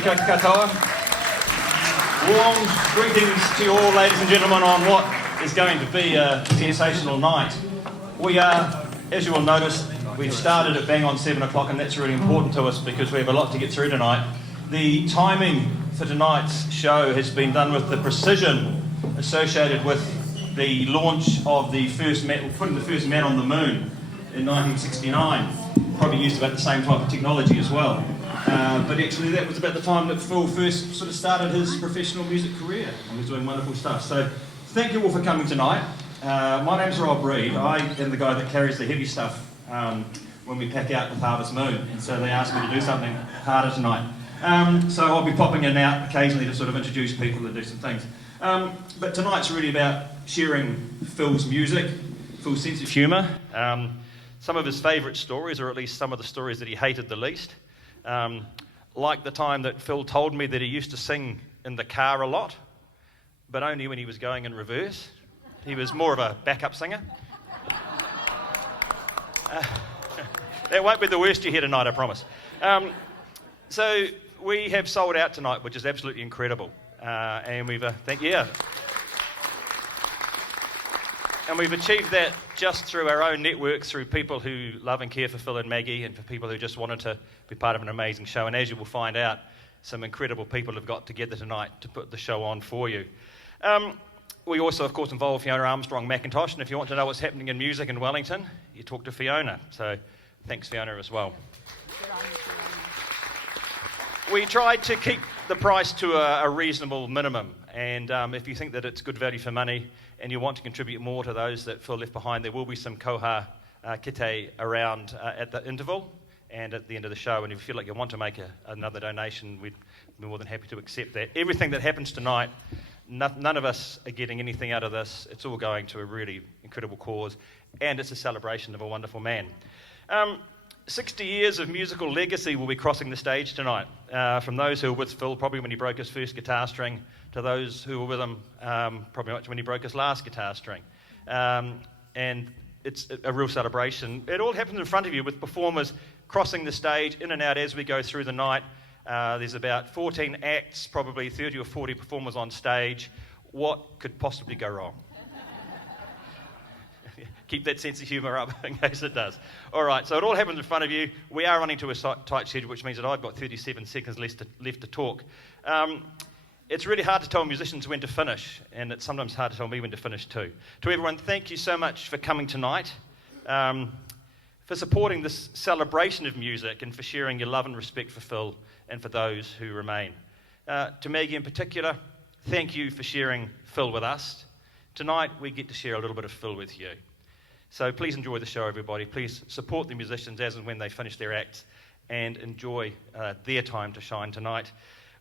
Kia katoa. Warm greetings to you all, ladies and gentlemen, on what is going to be a sensational night. We are, as you will notice, we've started at bang on 7 o'clock, and that's really important to us because we have a lot to get through tonight. The timing for tonight's show has been done with the precision associated with the launch of the first man, putting the first man on the moon in 1969. Probably used about the same type of technology as well. But actually that was about the time that Phil first sort of started his professional music career and was doing wonderful stuff. So thank you all for coming tonight. My name's Rob Reed. I am the guy that carries the heavy stuff when we pack out with Harvest Moon, and so they asked me to do something harder tonight. So I'll be popping in and out occasionally to sort of introduce people and do some things. But tonight's really about sharing Phil's music, Phil's sense of humour, some of his favourite stories, or at least some of the stories that he hated the least. Like the time that Phil told me that he used to sing in the car a lot, but only when he was going in reverse. He was more of a backup singer. That won't be the worst you hear tonight, I promise. So we have sold out tonight, which is absolutely incredible. And we've And we've achieved that just through our own network, through people who love and care for Phil and Maggie, and for people who just wanted to be part of an amazing show. And as you will find out, some incredible people have got together tonight to put the show on for you. We also, of course, involve Fiona Armstrong-McIntosh, and if you want to know what's happening in music in Wellington, you talk to Fiona. So thanks, Fiona, as well. We tried to keep the price to a reasonable minimum, and if you think that it's good value for money and you want to contribute more to those that Phil left behind, there will be some koha kite around at the interval and at the end of the show, and if you feel like you want to make another donation, we'd be more than happy to accept that. Everything that happens tonight, none of us are getting anything out of this. It's all going to a really incredible cause, and it's a celebration of a wonderful man. 60 years of musical legacy will be crossing the stage tonight, from those who were with Phil probably when he broke his first guitar string to those who were with him probably much when he broke his last guitar string. And it's a real celebration. It all happens in front of you with performers crossing the stage in and out as we go through the night. There's about 14 acts, probably 30 or 40 performers on stage. What could possibly go wrong? Keep that sense of humour up in case it does. All right, so it all happens in front of you. We are running to a tight schedule, which means that I've got 37 seconds left to talk. It's really hard to tell musicians when to finish, and it's sometimes hard to tell me when to finish too. To everyone, thank you so much for coming tonight, for supporting this celebration of music, and for sharing your love and respect for Phil and for those who remain. To Maggie in particular, thank you for sharing Phil with us. Tonight, we get to share a little bit of Phil with you. So please enjoy the show, everybody. Please support the musicians as and when they finish their acts, and enjoy their time to shine tonight.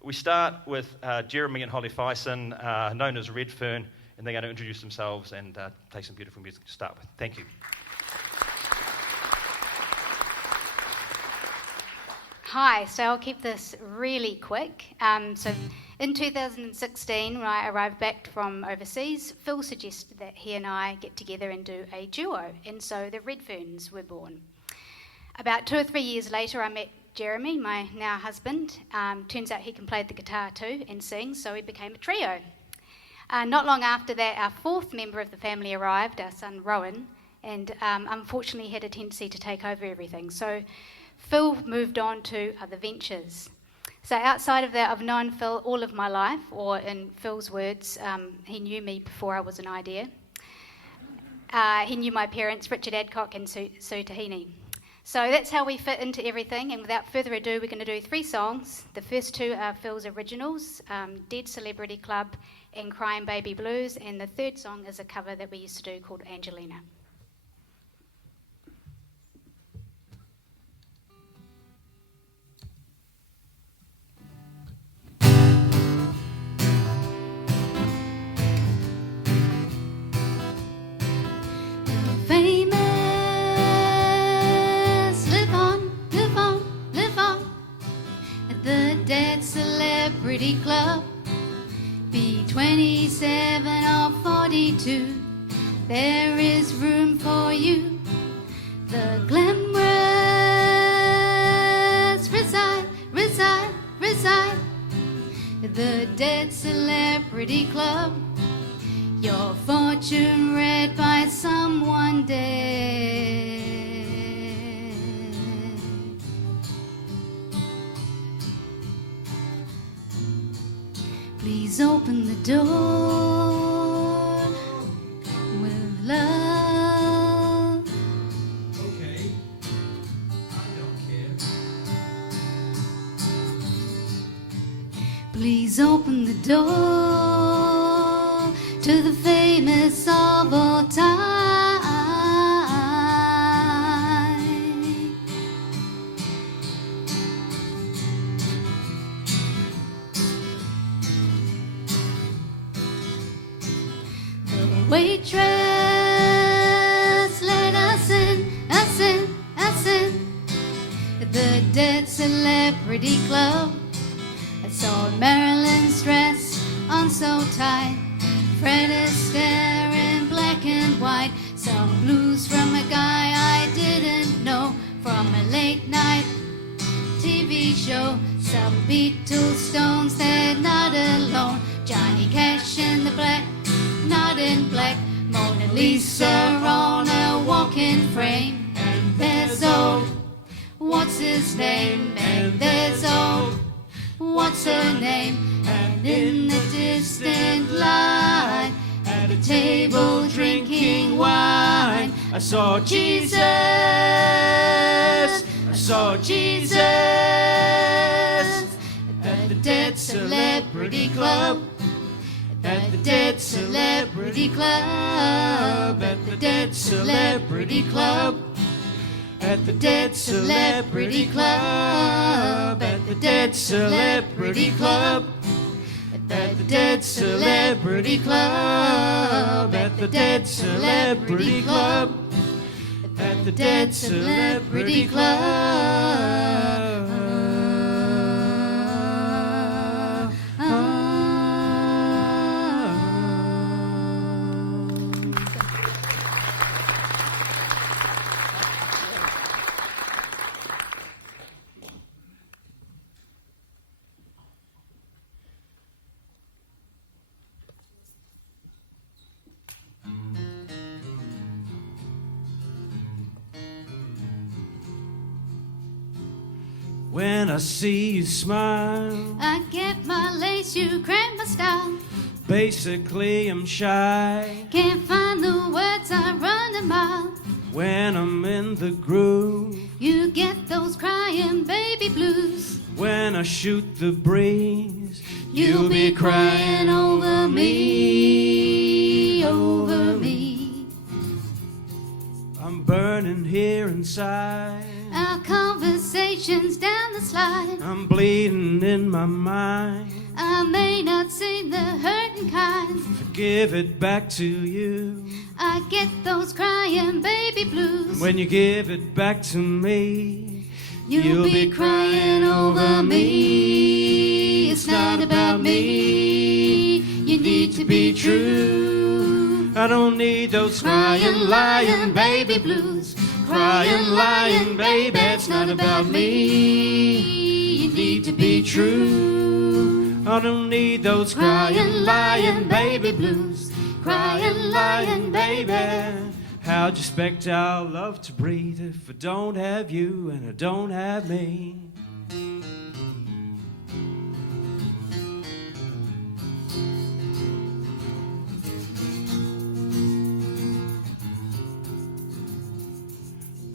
We start with Jeremy and Holly Fyson, known as Redfern, and they're going to introduce themselves and play some beautiful music to start with. Thank you. Hi, so I'll keep this really quick. So in 2016, when I arrived back from overseas, Phil suggested that he and I get together and do a duo, and so the Redferns were born. About 2 or 3 years later, I met Jeremy, my now husband. Turns out he can play the guitar too and sing, so we became a trio. Not long after that, our fourth member of the family arrived, our son Rowan, and unfortunately had a tendency to take over everything. So Phil moved on to other ventures. So outside of that, I've known Phil all of my life, or in Phil's words, he knew me before I was an idea. He knew my parents, Richard Adcock and Sue Tahini. So that's how we fit into everything, and without further ado, we're going to do 3 songs. The first 2 are Phil's originals, Dead Celebrity Club and Crying Baby Blues, and the third song is a cover that we used to do called Angelina. Celebrity Club, be 27 or 42, there is room for you. The glamorous reside the Dead Celebrity Club. Your fortune read by someone dead. Please open the door with love. Okay, I don't care. Please open the door to the famous of all time. The waitress let us in, us in, us in. The Dead Celebrity Club. I saw Marilyn's dress on so tight. Fred Astaire in black and white. Some blues from a guy I didn't know from a late night TV show. Some Beatles, Stones, they're not alone. Johnny Cash in the black, not in black. Mona Lisa on a walk-in frame. And there's old, what's his name? And there's old, what's her name? And in the distant light, at a table drinking wine, I saw Jesus, I saw Jesus at the Dead Celebrity Club, at the Dead Celebrity Club, at the Dead Celebrity Club, at the Dead Celebrity Club, at the Dead Celebrity Club, at the Dead Celebrity Club, at the Dead Celebrity Club, at the Dead Celebrity Club. When I see you smile, I get my lace, you cramp my style. basically I'm shy. Can't find the words, I run a mile. When I'm in the groove, You get those crying baby blues. when I shoot the breeze, You'll be crying over me, over me. I'm burning here inside. Our conversations down the slide. I'm bleeding in my mind. I may not seem the hurting kind. Give it back to you. I get those crying baby blues. When you give it back to me, You'll be crying over me. It's not about me. You need to be true. I don't need those Crying, lying baby blues. Crying, lying baby. It's not about me. You need to be true. I don't need those Crying, lying baby blues. Crying, lying baby. How'd you expect our love to breathe if I don't have you and I don't have me?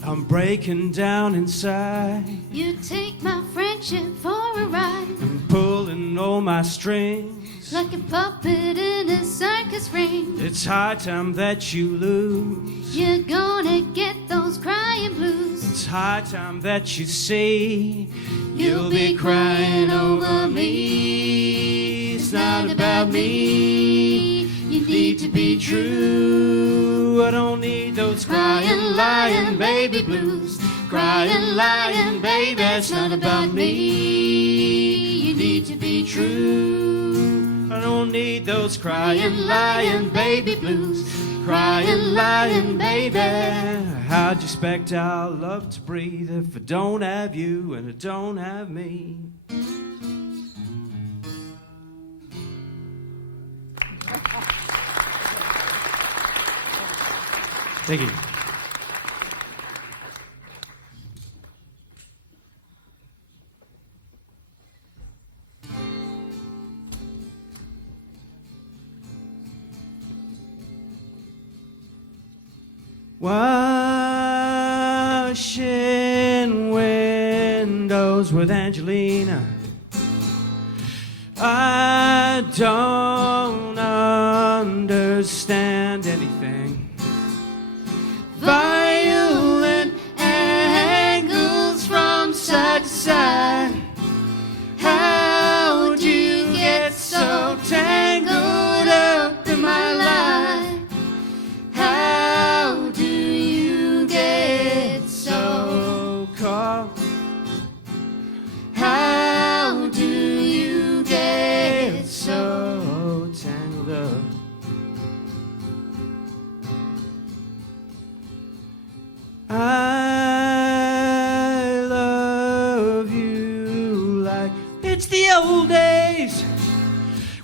I'm breaking down inside. You take my friendship for a ride. I'm pulling all my strings. Like a puppet in a circus ring. It's high time that you lose. You're gonna get those crying blues. It's high time that you see. You'll be crying over me. It's not about me. You need to be true. I don't need those Crying, lying baby blues. Crying, lying baby. It's not about me. You need to be true. I don't need those Crying, lying baby blues. Crying, lying baby. How'd you expect our love to breathe if I don't have you and I don't have me? Thank you. Washing windows with Angelina. I don't understand anything. Violent angles from side to side. How do you get so tangled up in my life? How do you get so caught? How do you get so tangled up? I love you like it's the old days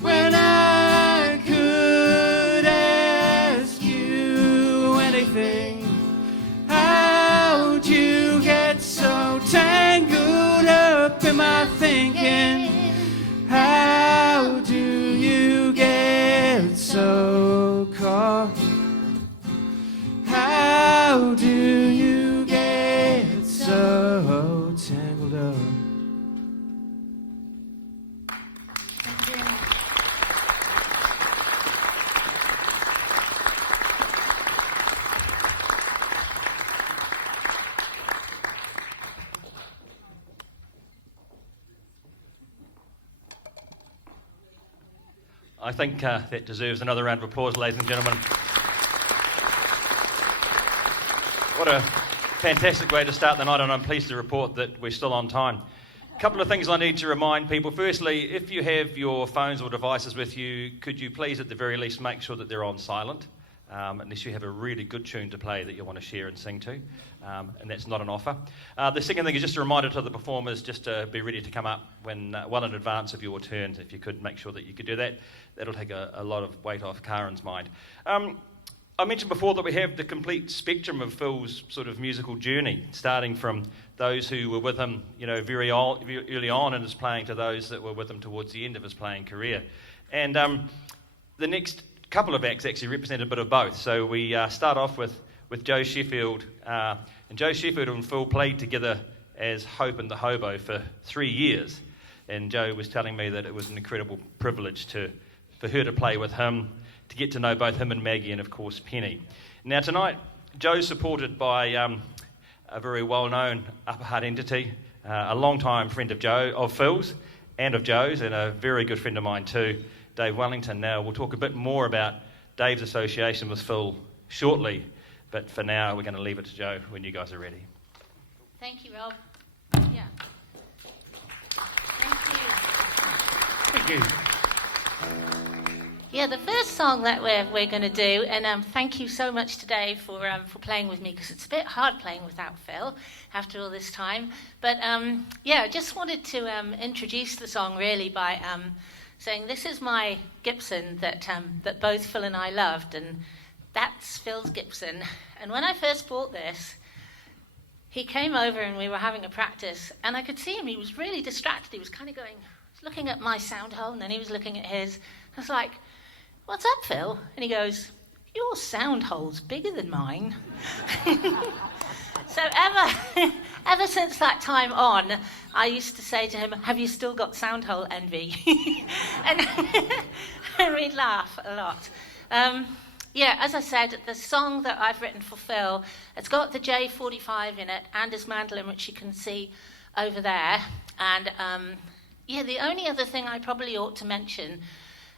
when I could ask you anything. How'd you get so tangled up in my thinking? How do you get so caught? How do you get so tangled up? Thank you very much. I think that deserves another round of applause, ladies and gentlemen. What a fantastic way to start the night, and I'm pleased to report that we're still on time. A couple of things I need to remind people. Firstly, if you have your phones or devices with you, could you please at the very least make sure that they're on silent, unless you have a really good tune to play that you want to share and sing to, and that's not an offer. The second thing is just a reminder to the performers just to be ready to come up when well in advance of your turn. If you could make sure that you could do that, that'll take a lot of weight off Karen's mind. I mentioned before that we have the complete spectrum of Phil's sort of musical journey, starting from those who were with him, very early on in his playing to those that were with him towards the end of his playing career. And the next couple of acts actually represent a bit of both. So we start off with Joe Sheffield, and Joe Sheffield and Phil played together as Hope and the Hobo for 3 years. And Joe was telling me that it was an incredible privilege for her to play with him, to get to know both him and Maggie and, of course, Penny. Now, tonight, Joe's supported by a very well-known upper heart entity, a long-time friend of Phil's and of Joe's, and a very good friend of mine too, Dave Wellington. Now, we'll talk a bit more about Dave's association with Phil shortly, but for now, we're going to leave it to Joe when you guys are ready. Thank you, Rob. Yeah. Thank you. Thank you. Yeah, the first song that we're going to do, and thank you so much today for playing with me, because it's a bit hard playing without Phil after all this time. But I just wanted to introduce the song really by saying this is my Gibson that both Phil and I loved, and that's Phil's Gibson. And when I first bought this, he came over and we were having a practice, and I could see him. He was really distracted. He was kind of looking at my sound hole, and then he was looking at his. I was like, "What's up, Phil?" And he goes, "Your sound hole's bigger than mine." So ever since that time on, I used to say to him, "Have you still got sound hole envy?" and we'd laugh a lot. As I said, the song that I've written for Phil, it's got the J45 in it and his mandolin, which you can see over there. And the only other thing I probably ought to mention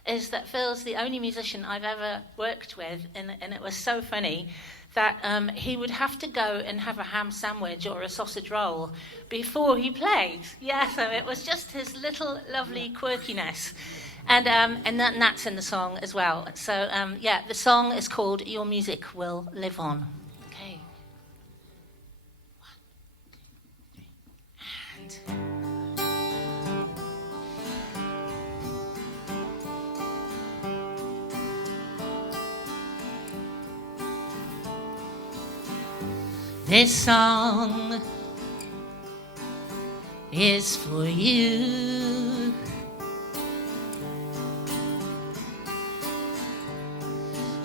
is that Phil's the only musician I've ever worked with, and it was so funny that he would have to go and have a ham sandwich or a sausage roll before he played. Yeah, so it was just his little lovely quirkiness. And that's in the song as well. So, the song is called Your Music Will Live On. Okay. 1, 2, 3, and... This song is for you.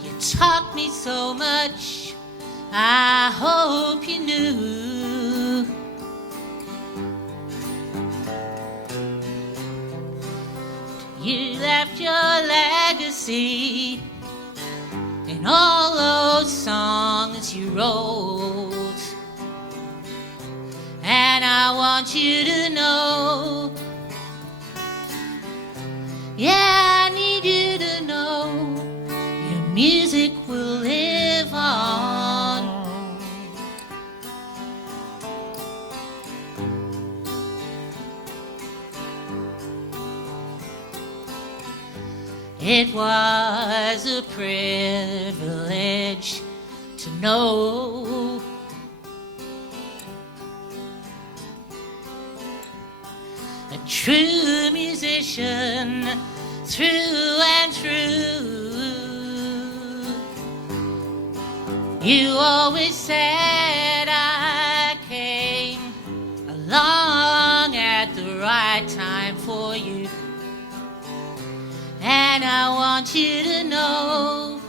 You taught me so much, I hope you knew. You left your legacy in all those songs you wrote. And I want you to know, yeah, I need you to know, your music will live on. It was a privilege to know a true musician through and through. You always said I came along at the right time for you. And I want you to know,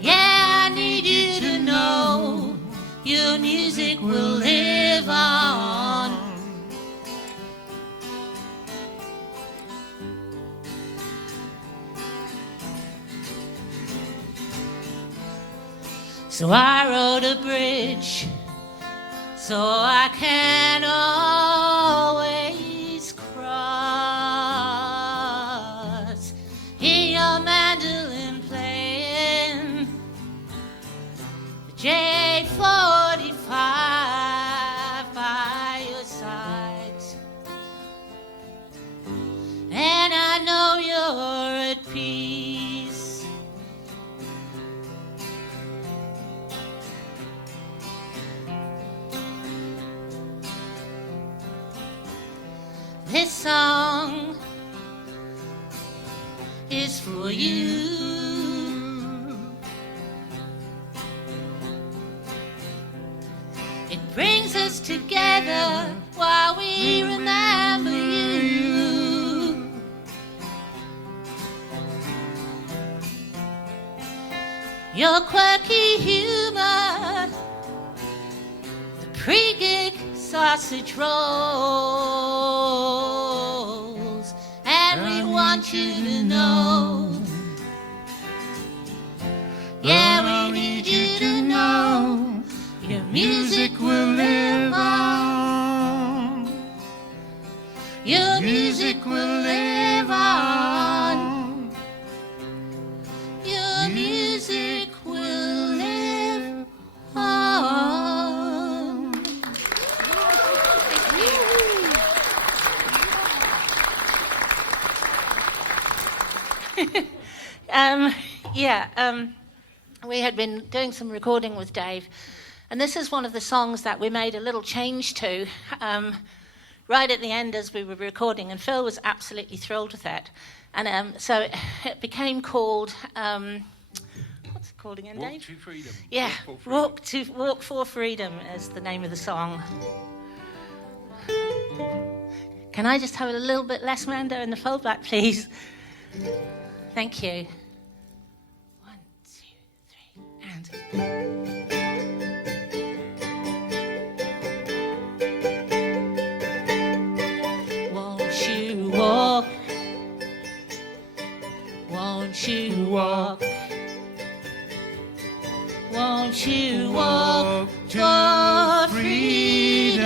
yeah, I need you to know, your music will live on. So I wrote a bridge so I can always cross. Hear your mandolin playing, the J45 by your side, and I know you're at peace. This song is for you. It brings us together while we remember you. Your quirky humor, the pre-gig sausage rolls, and we want you to know, yeah, we need you to know, your music will live on. Your music will live on. Your music will live on. We had been doing some recording with Dave, and this is one of the songs that we made a little change to right at the end as we were recording, and Phil was absolutely thrilled with that. And so it became called, what's it called again, Dave? Walk to Freedom. Yeah, Walk for Freedom. Walk for Freedom is the name of the song. Can I just have a little bit less Mando in the foldback, please? Thank you. 1, 2, 3, and... Won't you walk? Won't you walk? Won't you walk for freedom?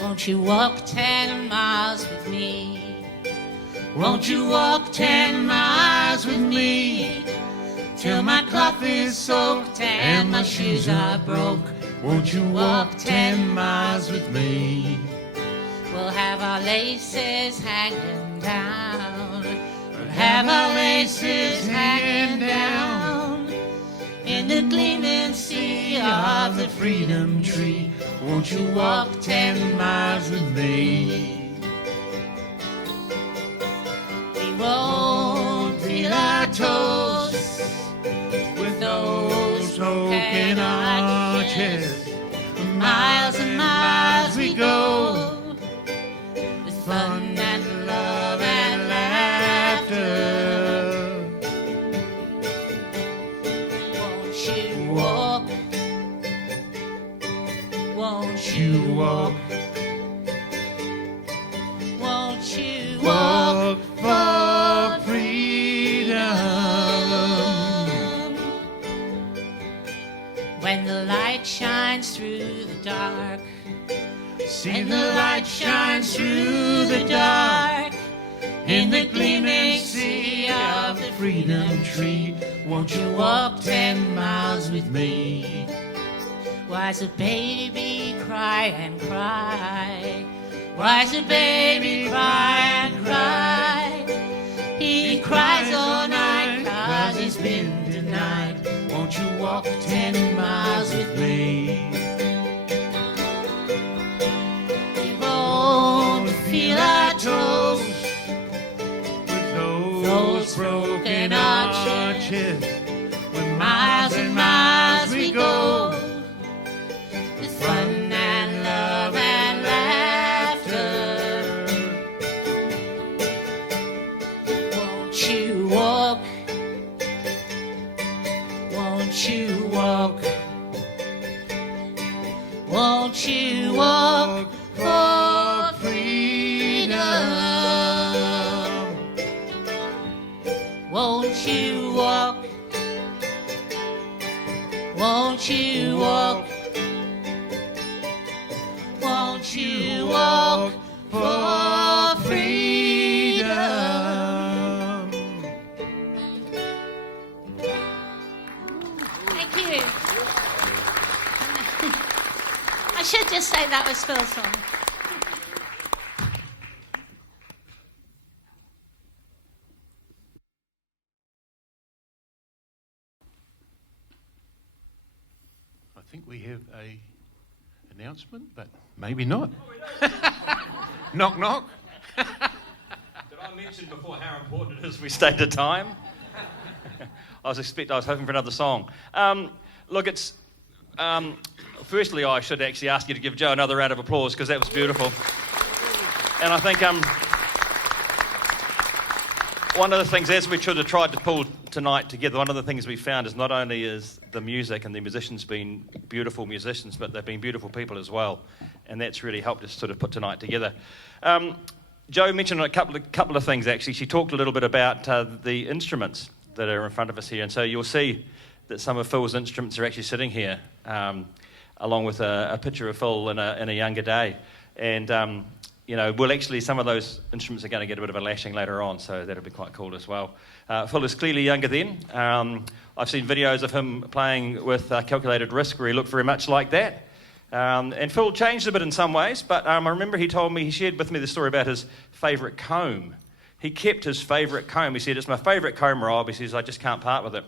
Won't you walk 10 miles with me? Won't you walk 10 miles with me? Till my cloth is soaked and my shoes are broke. Won't you walk 10 miles with me? We'll have our laces hanging down. We'll have our laces hanging down in the gleaming sea of the freedom tree. Won't you walk 10 miles with me? We won't feel our toes with those broken arches. For miles and miles we go, with fun and love and laughter. Won't you walk? Won't you walk? Won't you walk for freedom? When the light shines through the dark, when the light shines through the dark, in the gleaming sea of the freedom tree, won't you walk 10 miles with me? Why's a baby cry and cry? Why's a baby cry and cry? He cries all night 'cause he's been denied. Won't you walk 10 miles with me? We won't feel our toes with those broken arches. When miles and miles we go, with fun and love and laughter. Won't you walk? Won't you walk? Won't you walk for freedom? Won't you walk? Won't you walk? Won't you walk for freedom? Thank you. I should just say that was Phil's song. I think we have a announcement, but maybe not. Knock, knock. Did I mention before how important it is we stay to time? I was hoping for another song. Look, it's... firstly, I should actually ask you to give Joe another round of applause, because that was beautiful. And I think one of the things, as we should have tried to pull tonight together, one of the things we found is not only is the music and the musicians been beautiful musicians, but they've been beautiful people as well. And that's really helped us sort of put tonight together. Joe mentioned a couple of things, actually. She talked a little bit about the instruments that are in front of us here. And so you'll see that some of Phil's instruments are actually sitting here, along with a picture of Phil in a younger day. And, some of those instruments are going to get a bit of a lashing later on, so that'll be quite cool as well. Phil is clearly younger then. I've seen videos of him playing with Calculated Risk, where he looked very much like that. And Phil changed a bit in some ways, but I remember he shared with me the story about his favourite comb. He kept his favourite comb. He said, "It's my favourite comb, Rob." He says, "I just can't part with it."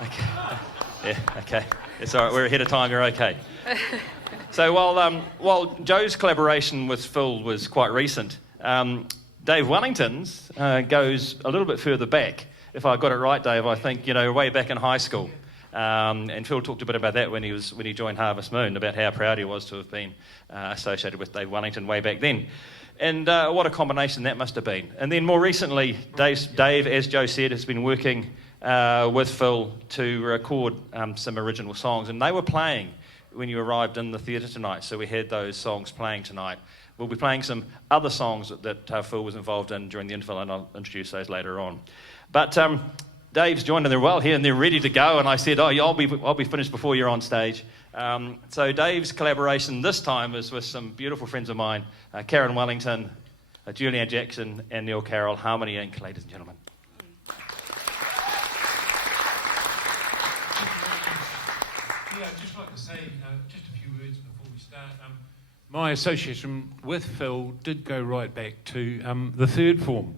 Okay. Yeah, okay. It's all right. We're ahead of time. You're okay. So while Joe's collaboration with Phil was quite recent, Dave Wellington's goes a little bit further back. If I got it right, Dave, I think, way back in high school. And Phil talked a bit about that when he joined Harvest Moon, about how proud he was to have been associated with Dave Wellington way back then. And what a combination that must have been. And then more recently, Dave, as Joe said, has been working with Phil to record some original songs. And they were playing when you arrived in the theatre tonight, so we had those songs playing tonight. We'll be playing some other songs that Phil was involved in during the interval, and I'll introduce those later on. But Dave's joined, and they're well here, and they're ready to go, and I said, I'll be finished before you're on stage. So Dave's collaboration this time is with some beautiful friends of mine, Karen Wellington, Julianne Jackson, and Neil Carroll, Harmony Inc., ladies and gentlemen. Yeah, I'd just like to say just a few words before we start. My association with Phil did go right back to the third form.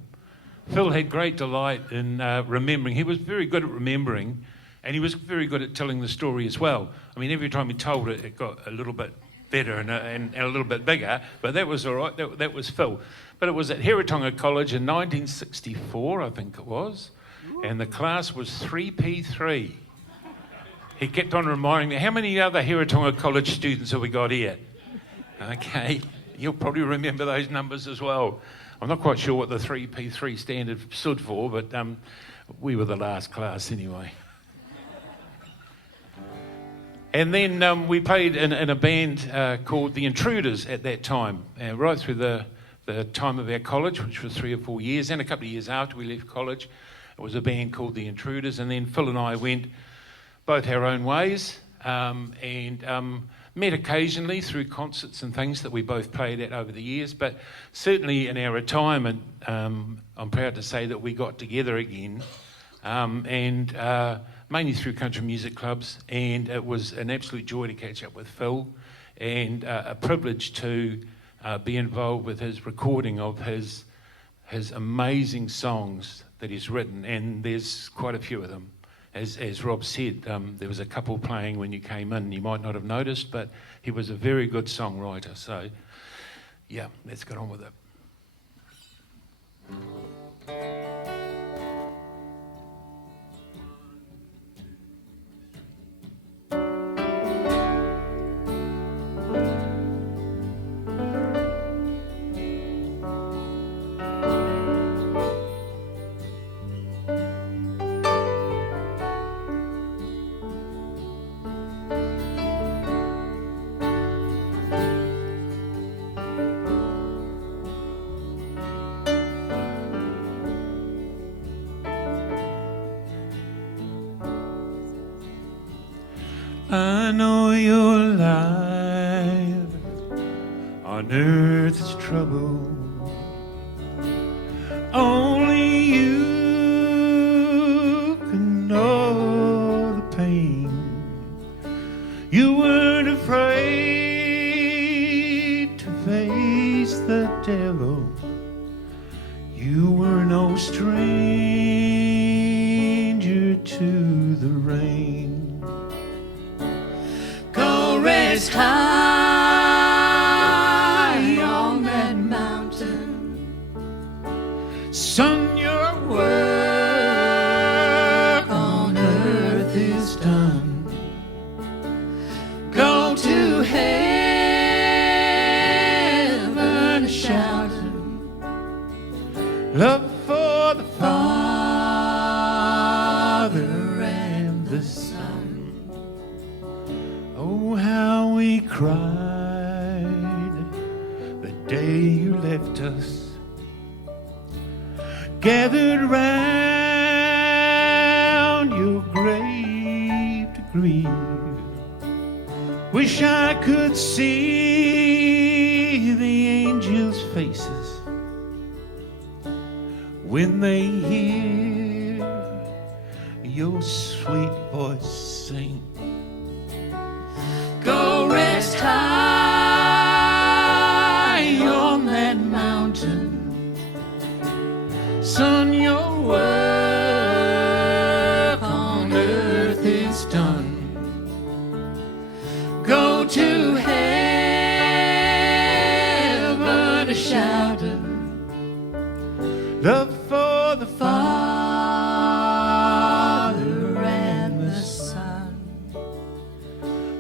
Phil had great delight in remembering. He was very good at remembering And he was very good at telling the story as well. I mean, every time he told it, it got a little bit better and a little bit bigger, but that was all right. That was Phil. But it was at Heretaunga College in 1964, I think it was, and the class was 3P3. He kept on reminding me, how many other Heretaunga College students have we got here? Okay, you'll probably remember those numbers as well. I'm not quite sure what the 3P3 standard stood for, but we were the last class anyway. And then we played in a band called The Intruders at that time, right through the time of our college, which was 3 or 4 years, and a couple of years after we left college. It was a band called The Intruders, and then Phil and I went both our own ways and met occasionally through concerts and things that we both played at over the years. But certainly in our retirement, I'm proud to say that we got together again, and mainly through country music clubs, and it was an absolute joy to catch up with Phil, and a privilege to be involved with his recording of his amazing songs that he's written, and there's quite a few of them. As Rob said, there was a couple playing when you came in. You might not have noticed, but he was a very good songwriter. So, yeah, let's get on with it. I know your life on earth's trouble. Only you can know the pain. You weren't afraid to face the devil. You were no stranger to the rain. Rest high on that mountain, son, your work on earth is done. Go to heaven shouting, love for the Father and the Son. Oh, how we cried the day you left us, gathered round your grave to grieve. Wish I could see the angels' faces when they hear your sweet voice sing. Go rest high on that mountain, son, your work on earth is done. Go to heaven a shouting, love for the Father and the Son.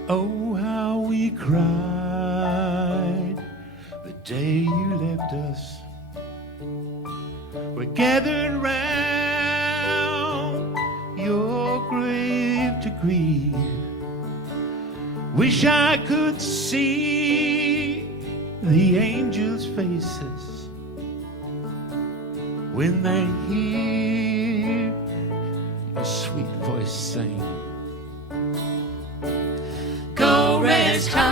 Oh, how we cried the day you left us. We're gathered round your grave to grieve. Wish I could see the angels' faces when they hear your sweet voice sing. Go rest high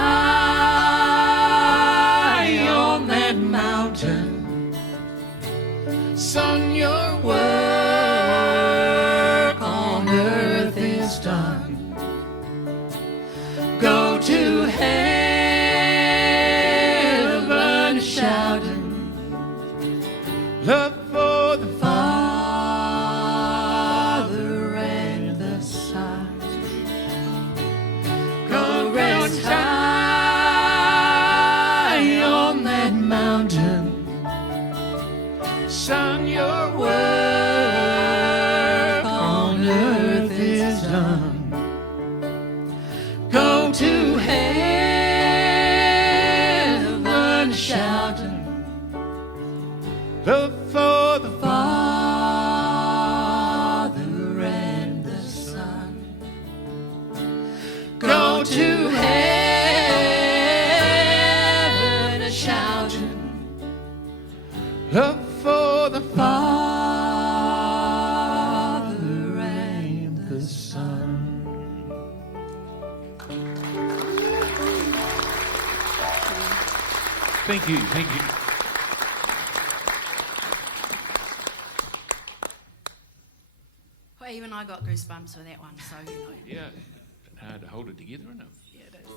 on that mountain, son, your work on earth is done. Go to heaven shouting, love for the Father and the Son. Son, your work on earth is done. Go to heaven shouting, look for the Father and the Son. Go to heaven shouting, look for the Father and the Son. Thank you, thank you. Well, even I got goosebumps with that one, so you know. Yeah, hard to hold it together, isn't it? Yeah, it is.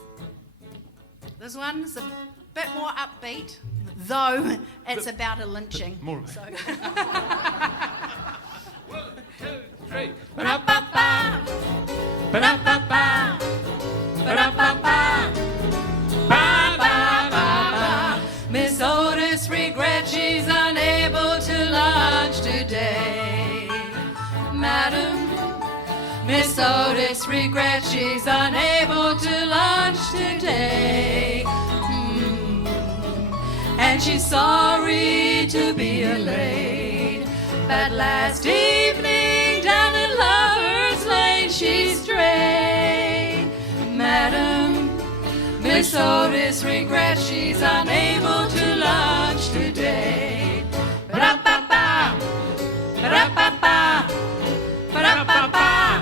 This one's a bit more upbeat, though it's about a lynching. More of it. So. 1, 2, 3. Ba-da-ba-ba. Ba-da-ba-ba. Ba-da-ba-ba. Ba-ba-ba-ba. Miss Otis regrets she's unable to lunch today. Madam, Miss Otis regrets she's unable to lunch today. And she's sorry to be late. But last evening down in Lover's Lane she strayed. Madam, Miss Otis regrets she's unable to lunch today. Ba-da-ba-ba. Ba-da-ba-ba. Ba-da-ba-ba.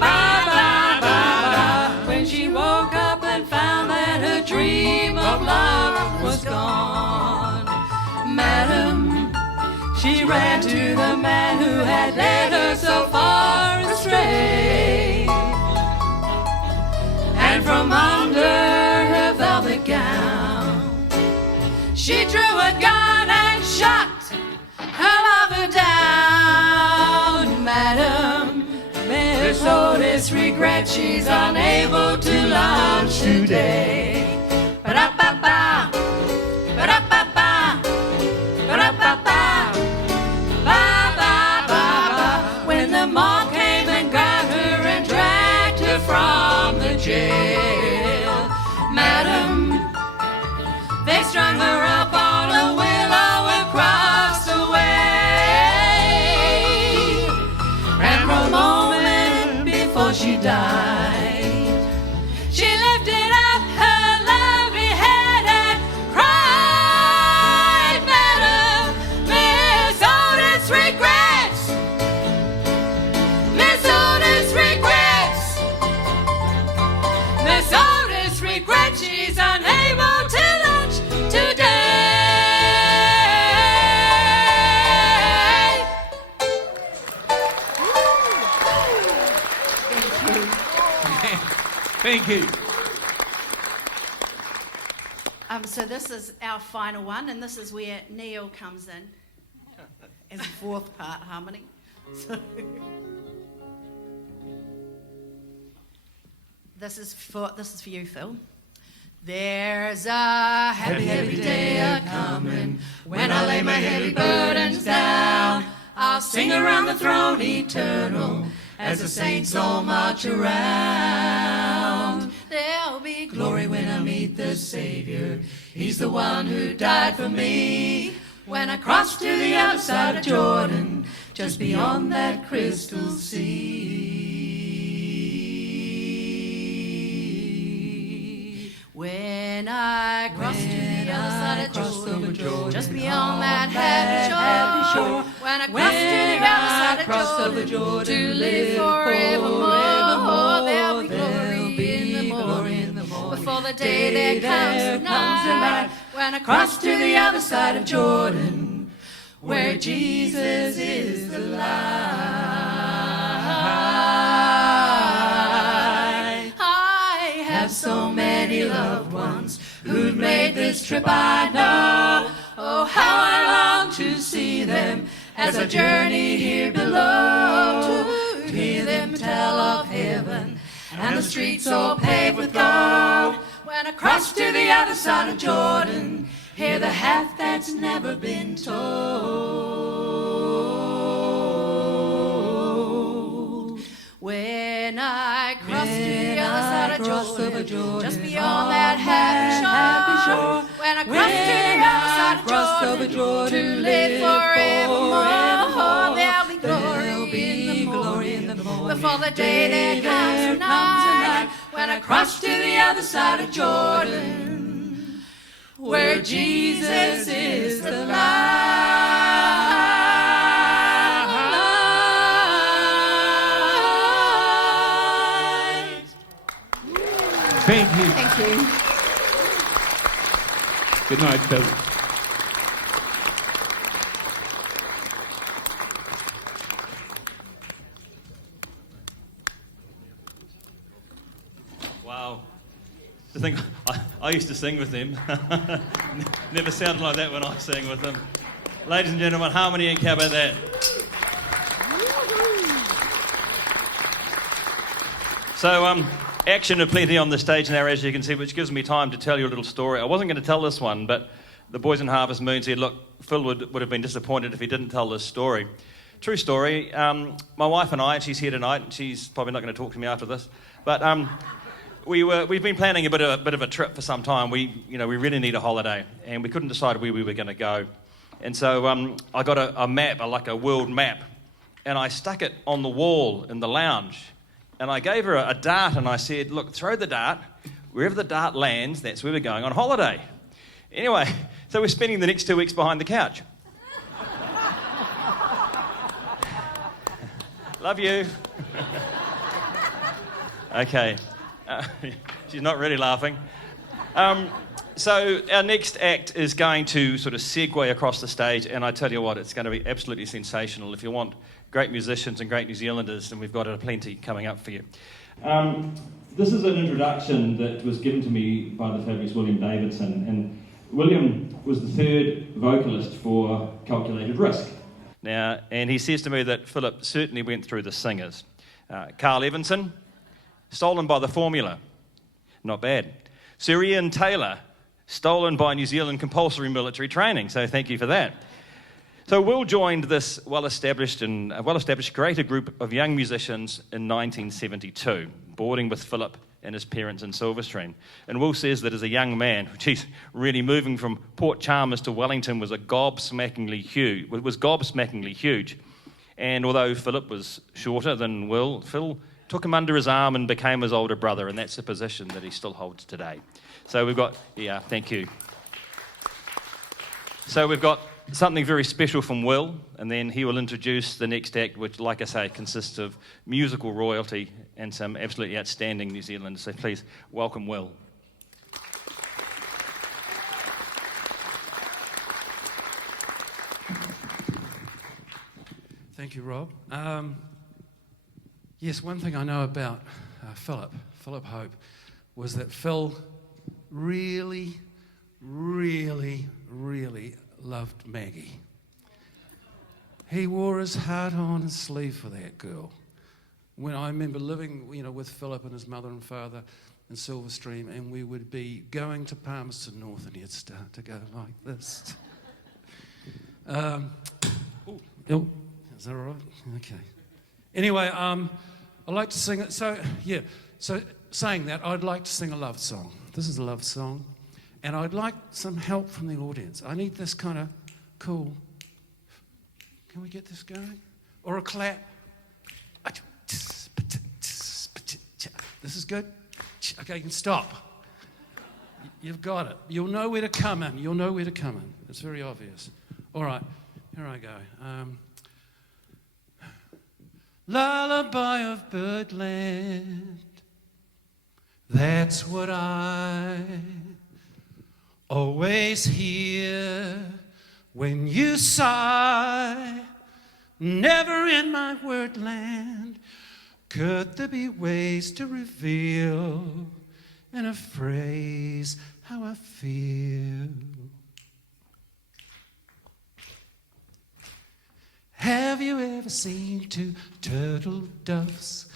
Ba-ba-ba-ba. When she woke up and found that her dream of love was gone, Madam, she ran to the man who had led her so far astray. And from under her velvet gown, she drew a gun and shot her lover down. Madam, Miss Otis regrets she's unable to lunch today. Ba-da-ba-ba. Ba-da-ba-ba. Ba-da-ba-ba. Ba-ba-ba-ba. When the mob came and grabbed her and dragged her from the jail, Madam, they strung her up on a willow across the way. And for a moment before she died, she lifted up her lovely head and cried, Madam, Miss Otis regrets. Miss Otis regrets. Miss Otis regrets she's unable to lunch today. Thank you. So this is our final one, and this is where Neil comes in as a fourth part harmony. So this is for you, Phil. There's a happy, happy day a-comin' when I lay my heavy burdens down. I'll sing around the throne eternal as the saints all march around. There'll be glory when I meet the Savior. He's the one who died for me. When I cross to the other side of Jordan, just beyond that crystal sea. When I cross to the other side of Jordan, just beyond that happy shore. When I cross to the other side of Jordan, to live forevermore, there'll be glory in the morning, before the day that comes tonight. When I cross to the other side of Jordan, where Jesus is the light. I have so many loved ones who've made this trip, I know. Oh, how I long to see them as I journey here below, to hear them tell of heaven and the streets all paved with gold. When I cross to the other side of Jordan, hear the half that's never been told. When I crossed to the other side of Jordan, just beyond that happy shore, when I crossed to the other side of Jordan, to live forevermore, there'll be glory in the morning, before the day that comes tonight, when I cross to the other side of Jordan, where Jesus is the light. Thank you. Thank you. Good night, Phil. Wow. To think, I used to sing with them. Never sounded like that when I sang with them. Ladies and gentlemen, Harmony Inc., how about that? So, action aplenty on the stage now, as you can see, which gives me time to tell you a little story. I wasn't going to tell this one, but the boys in Harvest Moon said, look, Phil would have been disappointed if he didn't tell this story. True story. My wife and I, and she's here tonight, and she's probably not going to talk to me after this, but we've been planning a bit of a trip for some time. We really need a holiday, and we couldn't decide where we were going to go. And so I got a map, like a world map, and I stuck it on the wall in the lounge. And I gave her a dart, and I said, look, throw the dart. Wherever the dart lands, that's where we're going on holiday. Anyway, so we're spending the next 2 weeks behind the couch. Love you. Okay. She's not really laughing. So our next act is going to sort of segue across the stage, and I tell you what, it's going to be absolutely sensational. If you want great musicians and great New Zealanders, and we've got plenty coming up for you. This is an introduction that was given to me by the fabulous William Davidson, and William was the third vocalist for Calculated Risk. Now, and he says to me that Philip certainly went through the singers. Carl Evanson, Stolen by the Formula, not bad. Sir Ian Taylor, Stolen by New Zealand Compulsory Military Training, so thank you for that. So Will joined this well-established creator group of young musicians in 1972, boarding with Philip and his parents in Silverstream. And Will says that as a young man, geez, really moving from Port Chalmers to Wellington was gobsmackingly huge. And although Philip was shorter than Will, Phil took him under his arm and became his older brother, and that's a position that he still holds today. So we've got, thank you. So we've got something very special from Will, and then he will introduce the next act, which, like I say, consists of musical royalty and some absolutely outstanding New Zealanders. So please welcome Will. Thank you, Rob. Yes, one thing I know about Philip Hope, was that Phil really, really, really loved Maggie. He wore his heart on his sleeve for that girl. When I remember living, with Philip and his mother and father in Silverstream, and we would be going to Palmerston North, and he'd start to go like this. Is that all right? Okay. Anyway, I like to sing it. So saying that, I'd like to sing a love song. This is a love song. And I'd like some help from the audience. I need this kind of cool. Can we get this going? Or a clap. This is good? Okay, you can stop. You've got it. You'll know where to come in. It's very obvious. All right, here I go. Lullaby of birdland, that's what I always hear when you sigh. Never in my wordland could there be ways to reveal in a phrase how I feel. Have you ever seen two turtle doves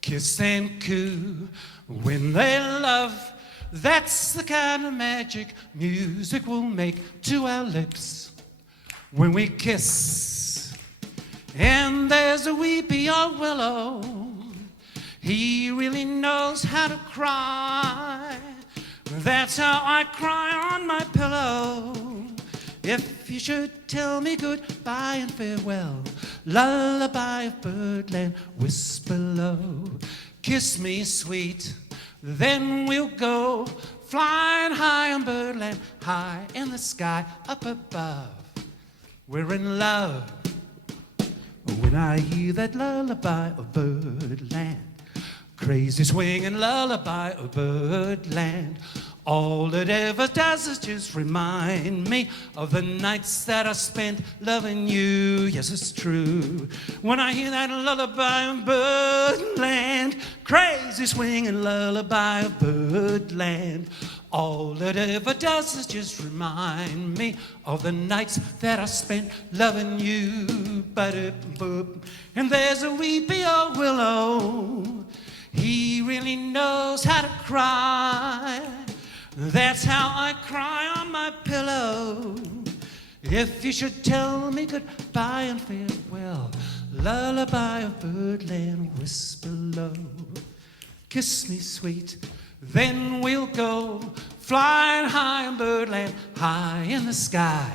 kiss and coo when they love That's the kind of magic music will make to our lips when we kiss. And there's a weepy old willow, he really knows how to cry. That's how I cry on my pillow. If you should tell me goodbye and farewell, lullaby of birdland, whisper low. Kiss me sweet, then we'll go flying high on birdland, high in the sky up above. We're in love when I hear that lullaby of birdland, crazy swinging lullaby of birdland. All it ever does is just remind me of the nights that I spent loving you. Yes, it's true. When I hear that lullaby of birdland, crazy swinging lullaby of birdland, all it ever does is just remind me of the nights that I spent loving you. Ba-da-boop. And there's a weepy old willow, he really knows how to cry. That's how I cry on my pillow. If you should tell me goodbye and farewell, lullaby of birdland, whisper low. Kiss me sweet, then we'll go flying high in birdland, high in the sky.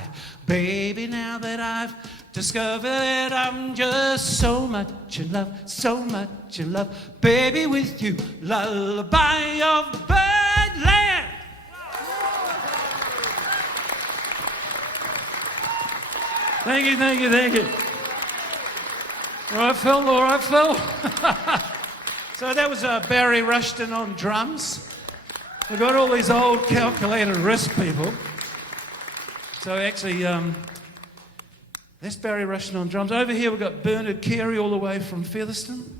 Baby, now that I've discovered that I'm just so much in love, so much in love, baby, with you, lullaby of birdland. Thank you, thank you, thank you. All right, Phil, all right, Phil. So that was Barry Rushton on drums. We've got all these old calculated wrist people. So actually, that's Barry Rushton on drums. Over here we've got Bernard Carey all the way from Featherston.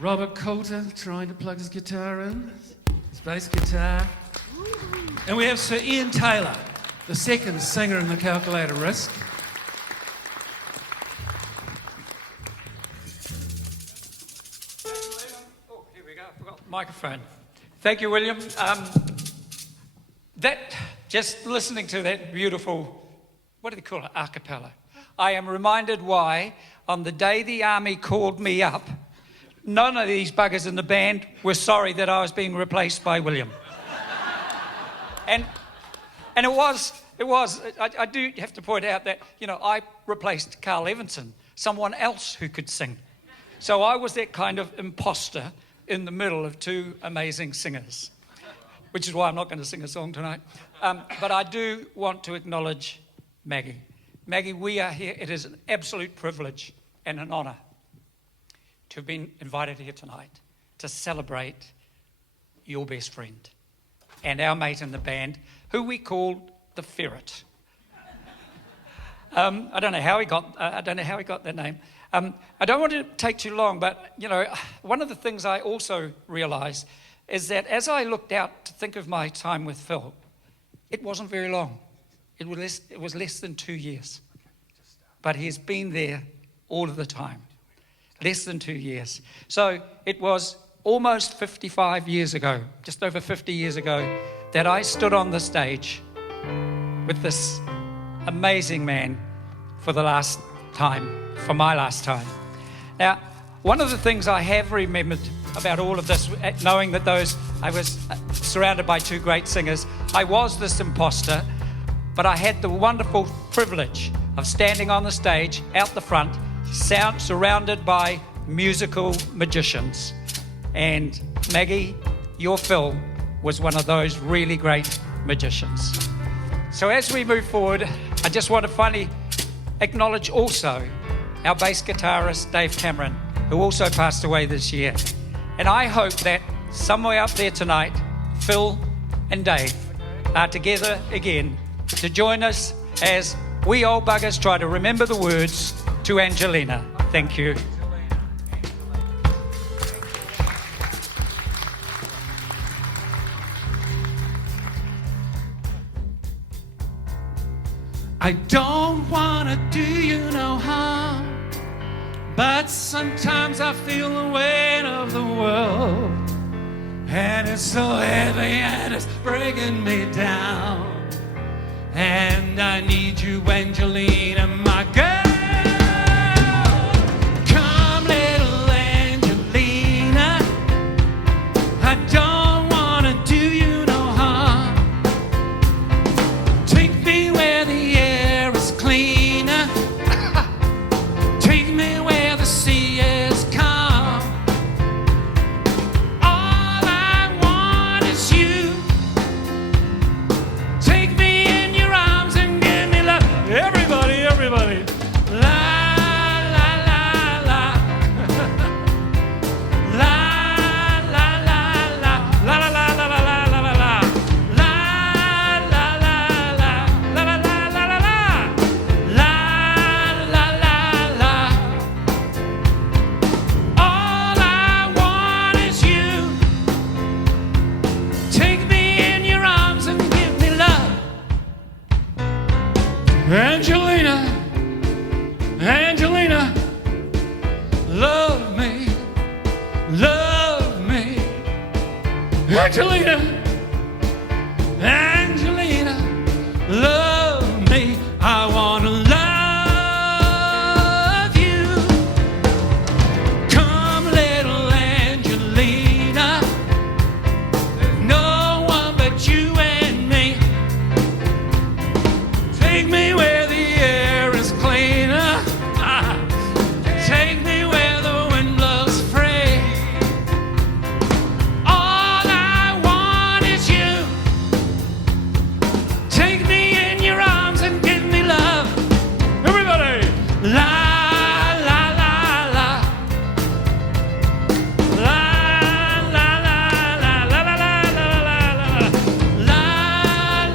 Robert Coulter trying to plug his guitar in, his bass guitar. And we have Sir Ian Taylor, the second singer in the Calculator Risk. Oh, here we go. I forgot the microphone. Thank you, William. Just listening to that beautiful, what do they call it, a cappella, I am reminded why on the day the army called me up, none of these buggers in the band were sorry that I was being replaced by William. And it was, I do have to point out that, you know, I replaced Carl Evanson, someone else who could sing. So I was that kind of imposter in the middle of two amazing singers, which is why I'm not going to sing a song tonight. But I do want to acknowledge Maggie. Maggie, we are here. It is an absolute privilege and an honour to have been invited here tonight to celebrate your best friend and our mate in the band, who we called the Ferret. I don't know how he got that name. I don't want to take too long, but you know, one of the things I also realised is that as I looked out to think of my time with Phil, it wasn't very long. It was less than 2 years, but he's been there all of the time. Less than 2 years. So it was almost 55 years ago, just over 50 years ago, that I stood on the stage with this amazing man for the last time, for my last time. Now, one of the things I have remembered about all of this, knowing that I was surrounded by two great singers, I was this imposter, but I had the wonderful privilege of standing on the stage out the front, surrounded by musical magicians. And Maggie, your Phil was one of those really great magicians. So as we move forward, I just want to finally acknowledge also our bass guitarist, Dave Cameron, who also passed away this year. And I hope that somewhere up there tonight, Phil and Dave are together again to join us as we old buggers try to remember the words to Angelina. Thank you. I don't want to do you no harm, but sometimes I feel the weight of the world, and it's so heavy and it's breaking me down. And I need you, Angelina, my girl. Come, little Angelina, I don't want to do you no harm. Take me where the air is cleaner. Take me where the sea is calm. All I want is you. Take me in your arms and give me love. Everybody, everybody. La, la, la, la. La, la, la, la. La, la, la, la, la, la, la, la. La, la, la, la. La, la, la, la, la, la. La, la, la, la. All I want is you. Take me in your arms and give me love. Angelina, Angelina, love me, love me. Angelina, Angelina, love me. I want to love you. Come, little Angelina, there's no one but you and me. Take me where the air is cleaner. Take me where the wind blows free. All I want is you. Take me in your arms and give me love. Everybody. La, la, la, la. La, la, la, la, la, la, la, la, la, la. La,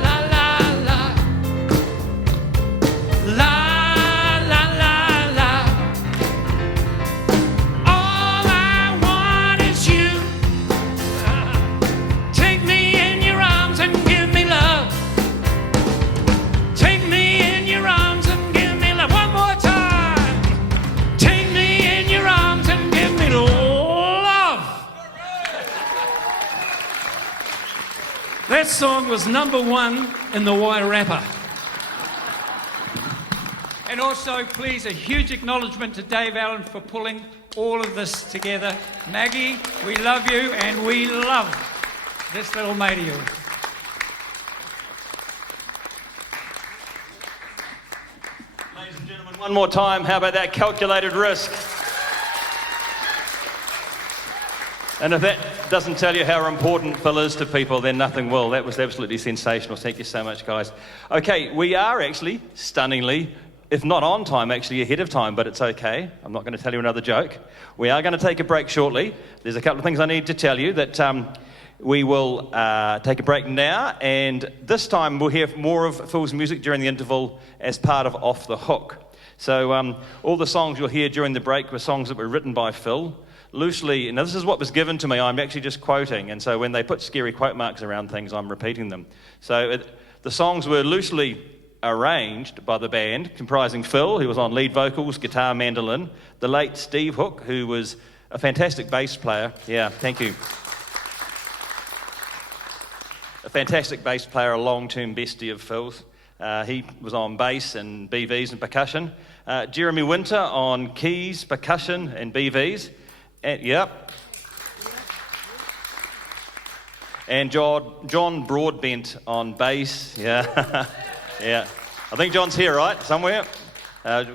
la, la, la. La, la, la, la. All I want is you. Take me in your arms and give me love. Take me in your arms and give me love. One more time. Take me in your arms and give me love. That song was #1 in the Wairarapa. And also, please, a huge acknowledgement to Dave Allen for pulling all of this together. Maggie, we love you, and we love this little mate of yours. Ladies and gentlemen, one more time, how about that calculated risk? And if that doesn't tell you how important Phil is to people, then nothing will. That was absolutely sensational. Thank you so much, guys. Okay, we are actually, stunningly, if not on time, actually ahead of time, but it's okay. I'm not going to tell you another joke. We are going to take a break shortly. There's a couple of things I need to tell you that we will take a break now, and this time we'll hear more of Phil's music during the interval as part of Off the Hook. So all the songs you'll hear during the break were songs that were written by Phil. Loosely, now this is what was given to me, I'm actually just quoting, and so when they put scary quote marks around things, I'm repeating them. So the songs were loosely arranged by the band, comprising Phil, who was on lead vocals, guitar, mandolin, the late Steve Hook, who was a fantastic bass player. Yeah, thank you. A fantastic bass player, a long-term bestie of Phil's. He was on bass and BVs and percussion. Jeremy Winter on keys, percussion and BVs. And, yep. And John Broadbent on bass. Yeah. Yeah. I think John's here, right? Somewhere. On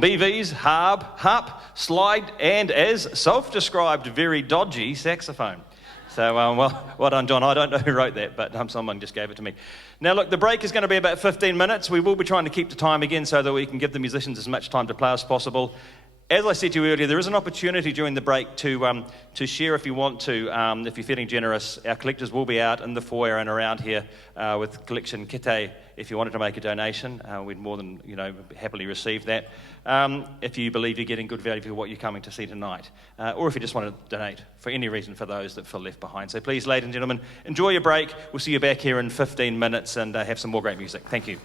BVs, harp, slide, and as self-described, very dodgy saxophone. So, well done, John. I don't know who wrote that, but someone just gave it to me. Now, look, the break is going to be about 15 minutes. We will be trying to keep the time again so that we can give the musicians as much time to play as possible. As I said to you earlier, there is an opportunity during the break to share if you want to, if you're feeling generous. Our collectors will be out in the foyer and around here with collection kite. If you wanted to make a donation, we'd more than happily receive that. If you believe you're getting good value for what you're coming to see tonight, or if you just want to donate for any reason for those that feel left behind. So please, ladies and gentlemen, enjoy your break. We'll see you back here in 15 minutes and have some more great music. Thank you.